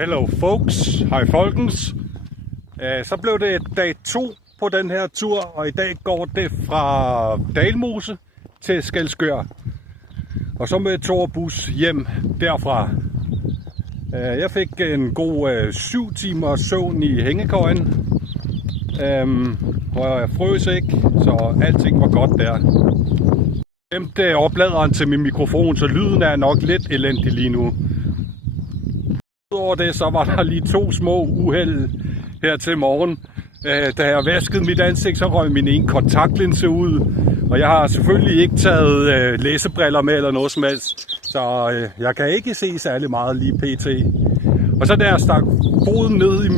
Hello folks, hej folkens. Så blev det dag 2 på den her tur, og i dag går det fra Dalmose til Skælskør. Og så med tog og bus hjem derfra. Jeg fik en god 7 timer søvn i hængekøjen. Og jeg frøs ikke, så alting var godt der. Jeg glemte opladeren til min mikrofon, så lyden er nok lidt elendig lige nu. Udover det, så var der lige 2 små uheld her til morgen. Da jeg vaskede mit ansigt, så røg min ene kontaktlinse ud. Og jeg har selvfølgelig ikke taget læsebriller med eller noget som helst. Så jeg kan ikke se særlig meget lige pt. Og så da jeg stak foden ned i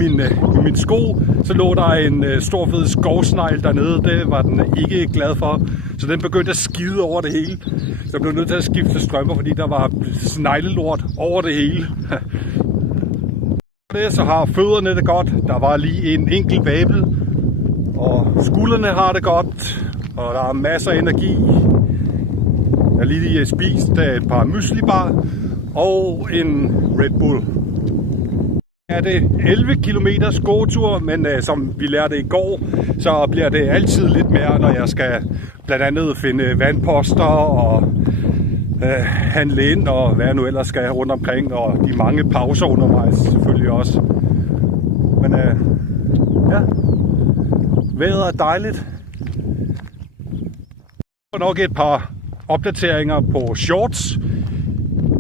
min sko, så lå der en stor fed skovsnegl dernede. Det var den ikke glad for. Så den begyndte at skide over det hele. Så jeg blev nødt til at skifte strømper, fordi der var sneglelort over det hele. Så har fødderne det godt. Der var lige en enkelt vabel. Og skuldrene har det godt. Og der er masser af energi. Jeg har lige spist et par myslibar og en Red Bull. Er det 11 km gåtur, men som vi lærte i går, så bliver det altid lidt mere, når jeg skal blandt andet finde vandposter og handle ind og hvad jeg nu ellers skal rundt omkring, og de mange pauser undervejs selvfølgelig også. Men ja, vejret er dejligt. Og nok et par opdateringer på shorts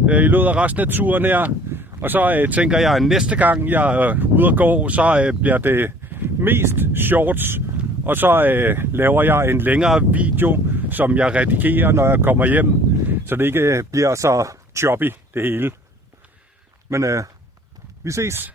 i løbet af resten af turen her. Og så tænker jeg, at næste gang jeg er ude at gå, så bliver det mest shorts. Og så laver jeg en længere video, som jeg redigerer, når jeg kommer hjem. Så det ikke bliver så choppy det hele. Men vi ses.